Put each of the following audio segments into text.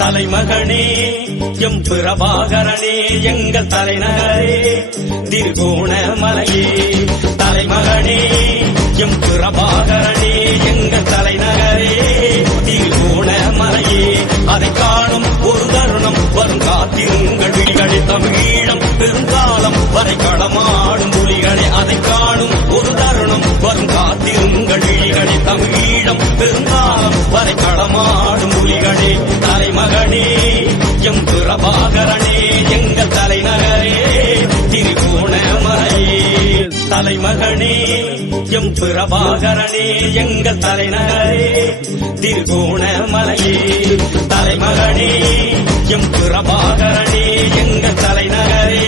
தலைமகனே M பிரபாகரனே எங்கள் தலைநகரே திருகோணமலையே. தலைமகனே M பிரபாகரனே எங்கள் தலைநகரே திருகோணமலையே. அதை காணும் ஒரு தருணம் வரும் காத்திருங்கள் விழிகளே. தமிழீழம் பெருங்காலம் வரை களமாடும் புலிகளே. அதை காணும் ஒரு தருணம் வரும் காத்திருங்கள் விழிகளே. தமிழீழம் பெருங்காலம் வரை களமாடும் புலிகளே. தலைமகனே எம் பிரபாகரனே எங்கள் தலைநகரே திருகோணமலையே. தலைமகனே எம் பிரபாகரனே எங்கள் தலைநகரே திருகோணமலையே. தலைமகனே எம் பிரபாகரனே எங்கள் தலைநகரே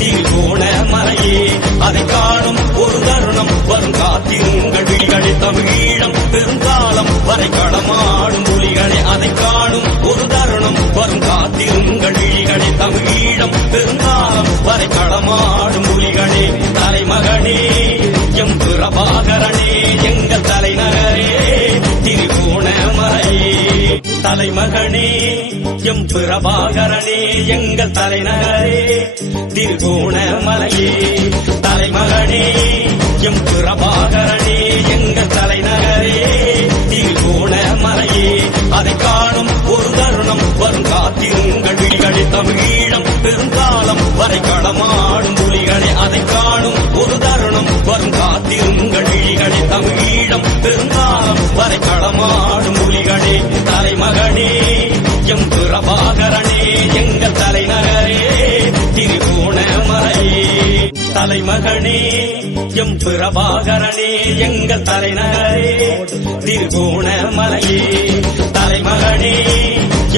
திருகோணமலையே. அதை காணும் ஒரு தருணம் வரும் காத்திருங்கள் விழிகளே. தமிழீழம் பெருங்காலம் வரை களமாடும் புலிகளே. அதை காணும் ஒரு தருணம் வரும் காத்திருங்கள் விழிகளே. தமிழீழம் பெருங்காலம் வரை களமாடும் புலிகளே. தலைமகனே எம் பிரபாகரனே எங்கள் தலைநகரே திருகோணமலையே. தலைமகனே எம் பிரபாகரனே எங்கள் தலைநகரே திருகோணமலையே. தலைமகனே எம் பிரபாகரனே எங்கள் தலைநகரே திருகோணமலையே. அதை காணும் ஒரு தருணம் வரும் காத்திருங்கள் விழிகளே. தமிழீழம் பெருங்காலம் வரை களமாடும் புலிகளே. அதை காணும் ஒரு தருணம் வரும் காத்திருங்கள் விழிகளே. தமிழீழம் பெருங்காலம் வரை களமாடும் புலிகளே. தலைமகனே எம் பிரபாகரனே எங்கள் தலைநகரே திருகோணமலையே. தலைமகனே எம் பிரபாகரனே எங்கள் தலைநகரே திருகோணமலையே. தலைமகனே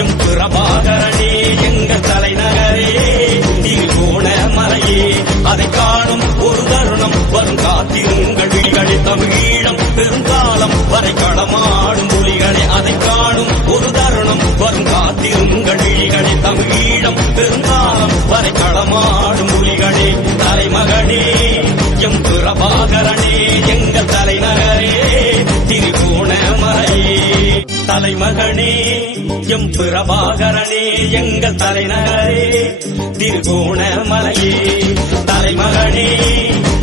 எம் பிரபாகரனே எங்கள் தலைநகரே திருகோணமலையே. அதை காணும் ஒரு தருணம் வரும் காத்திருங்கள் விழிகளே. தமிழீழம் பெருங்காலம் வரை களமாடும் புலிகளே. அதை காணும் ஒரு தருணம் வரும் காத்திருங்கள் விழிகளே. தமிழீழம் பெருங்காலம் வரை களமாடும் புலிகளே. தலைமகனே எம் பிரபாகரனே எங்கள் தலைநகரே திருகோணமலையே. தலைமகனே எம் பிரபாகரனே எங்கள் தலைநகரே திருகோணமலையே. தலைமகனே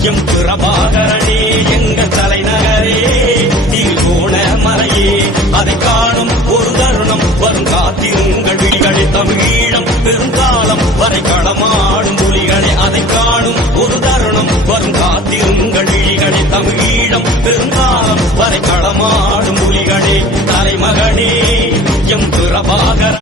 எம் பிரபாகரனே எங்கள் தலைநகரே திருகோணமலையே. அதை காணும் ஒரு தருணம் வரும் காத்திருங்கள் விழிகளே. தமிழீழம் பெருங்காலம் வரை களமாடும் புலிகளே. அதை காணும் ஒரு தருணம் வரும் காத்திருங்கள் விழிகளே. தமிழீழம் பெருங்காலம் வரை களமாடும் புலிகளே. தலைமகனே எம் பிரபாகரனே